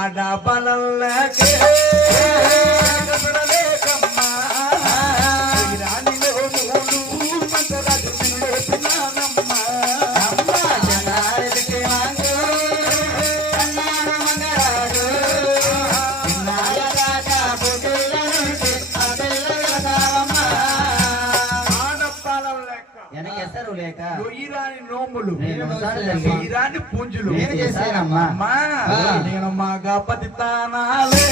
ఆడబలకే నోములు పూజలు చేశానమ్మా. నేను మా గపతి తానాలే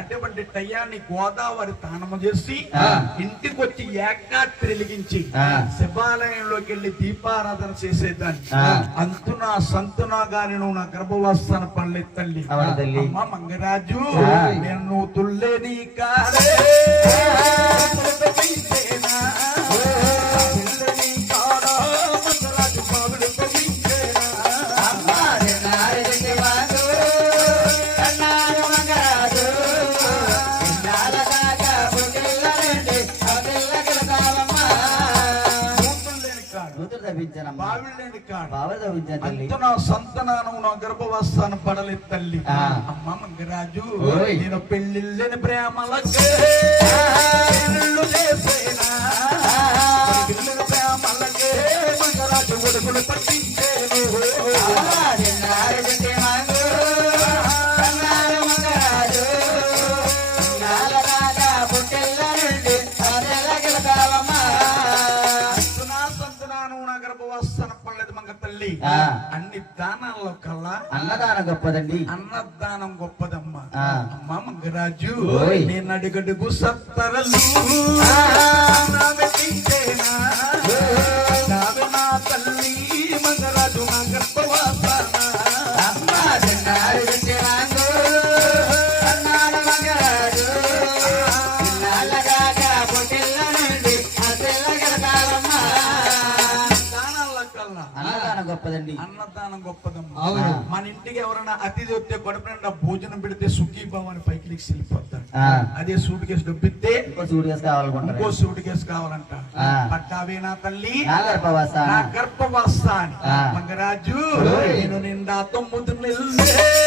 అటువంటి టయాన్ని గోదావరి తానము చేసి ఇంటికి వచ్చి ఏకాత్రి వెలిగించి శివాలయంలోకి వెళ్ళి దీపారాధన చేసేదాన్ని. అంతునా సంతునా గాని నువ్వు నా గర్భవస్థాన పళ్ళే తల్లి అమ్మ మంగరాజు నేను నువ్వు తుల్లేని కాదే సంతనాను నా గర్భవస్థాన పడలే తల్లి అమ్మ మంగరాజు నేను పెళ్లిళ్ళని ప్రేమలకే ప్రేమలకే మంగరాజు కొడుకులు పట్టించేను అన్ని దానాల్లో కల్లా అన్నదానం గొప్పదండి. అన్నదానం గొప్పదమ్మా. అమ్మ మంగరాజు నేను అడుగడుగు సత్తరలు నా తల్లి మంగరాజు నా గర్భవాసన గొప్పదండి. అన్నదానం గొప్పదమ్మా. మన ఇంటికి ఎవరైనా అతిథి వస్తే కడుపు నిండా భోజనం పెడితే సుఖీభావాన్ని పైకి లిక్స్ వెళ్ళిపోతారు. అదే సూట్ కేసు డబ్బిస్తే ఇంకో సూట్ కేసు కావాలంట. పట్టావే నా తల్లి నా గర్భవాస మంగరాజు నేను నిండా 9 నెలలు